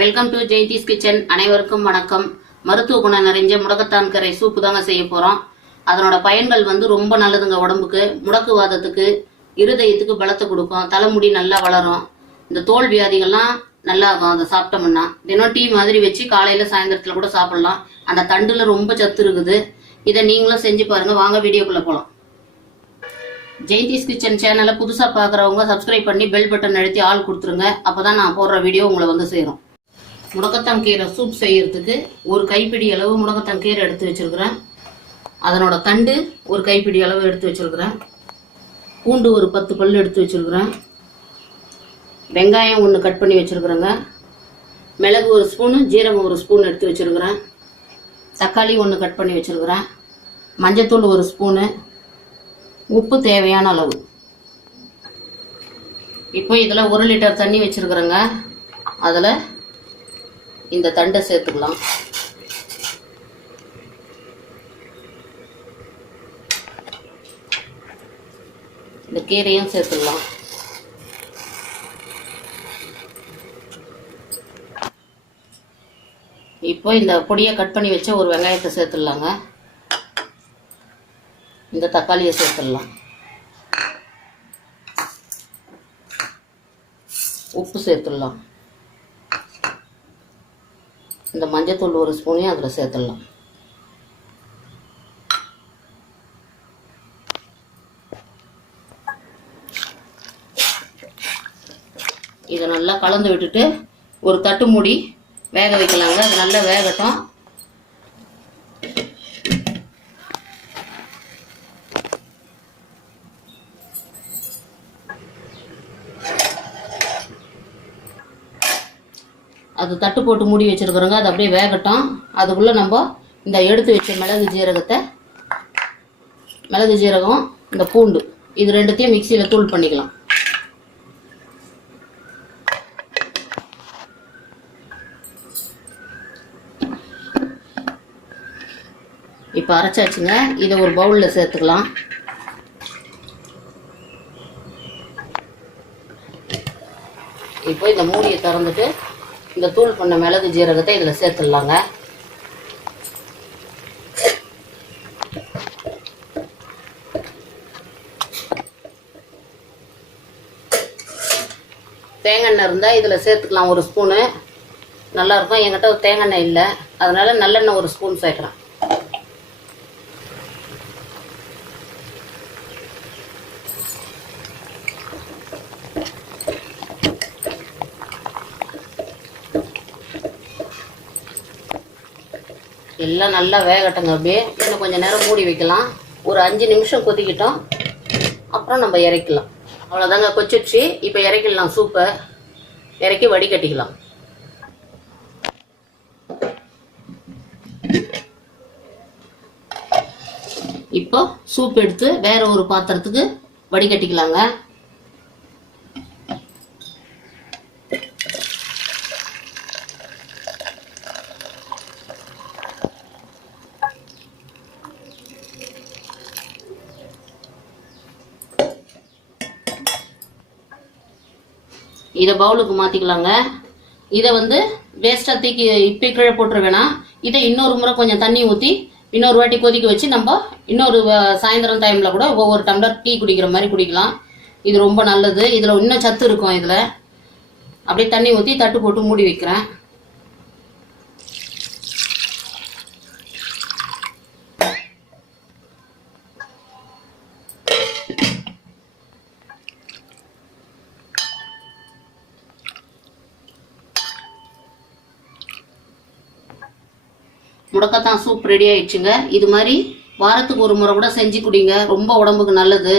Welcome to Jayanthi's kitchen. அனைவருக்கும் வணக்கம். மருத்துவ குணம் நிறைஞ்ச முடக்கத்தான் கீரை சூப்பு தாங்க செய்ய போறோம். அதனோட பயன்கள் ரொம்ப நல்லதுங்க. உடம்புக்கு, முடக்குவாதத்துக்கு, இருதயத்துக்கு பலத்தை கொடுக்கும், தலைமுடி நல்லா வளரும், இந்த தோல் வியாதிகள்லாம் நல்லா ஆகும். அதை சாப்பிட்டோம்னா தினம் டீ மாதிரி வச்சு காலையில சாயந்தரத்துல கூட சாப்பிடலாம். அந்த தண்டுல ரொம்ப சத்து இருக்குது. இதை நீங்களும் செஞ்சு பாருங்க. வாங்க வீடியோக்குள்ள போலாம். ஜெயந்திஸ் கிச்சன் சேனலை புதுசா பாக்குறவங்க சப்ஸ்கிரைப் பண்ணி பெல் பட்டன் அழுத்தி ஆள் கொடுத்துருங்க. அப்பதான் நான் போடுற வீடியோ உங்களை சேரும். முடக்கத்தான் கீரை சூப் செய்யறதுக்கு ஒரு கைப்பிடி அளவு முடக்கத்தான் கீரை எடுத்து வச்சிருக்கிறேன். அதனோட தண்டு ஒரு கைப்பிடி அளவு எடுத்து வச்சிருக்கிறேன். பூண்டு ஒரு 10 பல் எடுத்து வச்சிருக்கிறேன். வெங்காயம் 1 கட் பண்ணி வச்சிருக்கிறேங்க. மிளகு 1 ஸ்பூனு, ஜீரகம் 1 ஸ்பூன் எடுத்து வச்சிருக்கிறேன். தக்காளி 1 கட் பண்ணி வச்சிருக்கிறேன். மஞ்சத்தூள் 1 ஸ்பூனு, உப்பு தேவையான அளவு. இப்போ இதில் 1 லிட்டர் தண்ணி வச்சிருக்கிறேங்க. அதில் இந்த தண்டை சேர்த்துக்கலாம். இந்த கீரையும் சேர்த்துக்கலாம். இப்போ இந்த பொடியை கட் பண்ணி வச்ச ஒரு வெங்காயத்தை சேர்த்துடலாங்க. இந்த தக்காளியை சேர்த்துடலாம். உப்பு சேர்த்துடலாம். இந்த மஞ்சத்தூள் 1 ஸ்பூனையும் அதில் சேர்த்துடலாம். இதை நல்லா கலந்து விட்டுட்டு ஒரு தட்டு மூடி வேக வைக்கலாங்க. அது நல்லா வேகட்டும். அது தட்டு போட்டு மூடி வச்சிருக்கிறோங்க. அது அப்படியே வேகட்டும். அதுக்குள்ள நம்ம இந்த எடுத்து வச்ச மிளகு ஜீரகம், இந்த பூண்டு, இது ரெண்டுத்தையும் மிக்சியில் தூள் பண்ணிக்கலாம். இப்போ அரைச்சாச்சுங்க. இதை ஒரு பவுலில் சேர்த்துக்கலாம். இப்போ இந்த மூடியை திறந்துட்டு இந்த தூள் பண்ண மிளகு ஜீரகத்தை இதில் சேர்த்துடலாங்க. தேங்காய் எண்ணெய் இருந்தால் இதில் சேர்த்துக்கலாம் 1 ஸ்பூனு. நல்லாயிருக்கும். என்கிட்ட தேங்காய் எண்ணெய் இல்லை, அதனால நல்லெண்ணெய் 1 ஸ்பூன் சேர்க்குறேன். எல்லாம் நல்லா வேகட்டுங்க. அப்படியே இன்னும் கொஞ்சம் நேரம் மூடி வைக்கலாம். ஒரு 5 நிமிஷம் கொதிக்கிட்டோம். அப்புறம் நம்ம இறக்கலாம். அவ்வளோதாங்க, கொச்சிடுச்சு. இப்போ இறக்கிடலாம். சூப்பை இறக்கி வடிகட்டிக்கலாம். இப்போ சூப் எடுத்து வேற ஒரு பாத்திரத்துக்கு வடிகட்டிக்கலாங்க. இதை பவுலுக்கு மாற்றிக்கலாங்க. இதை வேஸ்ட்டாக தூக்கி இப்போ கீழே போட்டுற வேணாம். இதை இன்னொரு முறை கொஞ்சம் தண்ணி ஊற்றி இன்னொரு வாட்டி கொதிக்க வச்சு நம்ம இன்னொரு சாயந்தரம் டைமில் கூட ஒவ்வொரு டம்ளர் டீ குடிக்கிற மாதிரி குடிக்கலாம். இது ரொம்ப நல்லது. இதில் இன்னும் சத்து இருக்கும். இதில் அப்படியே தண்ணி ஊற்றி தட்டு போட்டு மூடி வைக்கிறேன். முடக்கத்தான் சூப் ரெடி ஆயிடுச்சுங்க. இது மாதிரி வாரத்துக்கு 1 முறை கூட செஞ்சு குடிங்க. ரொம்ப உடம்புக்கு நல்லது.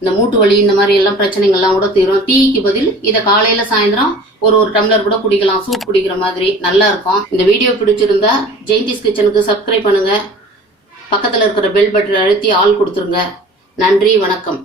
இந்த மூட்டு வலி இந்த மாதிரி எல்லாம் பிரச்சனைகள்லாம் கூட தீரும். டீக்கு பதில் இதை காலையில சாயந்தரம் ஒரு டம்ளர் கூட குடிக்கலாம். சூப் குடிக்கிற மாதிரி நல்லா இருக்கும். இந்த வீடியோ பிடிச்சிருந்தா ஜெயந்திஸ் கிச்சனுக்கு சப்ஸ்கிரைப் பண்ணுங்க. பக்கத்தில் இருக்கிற பெல் பட்டன் அழுத்தி ஆள் கொடுத்துருங்க. நன்றி, வணக்கம்.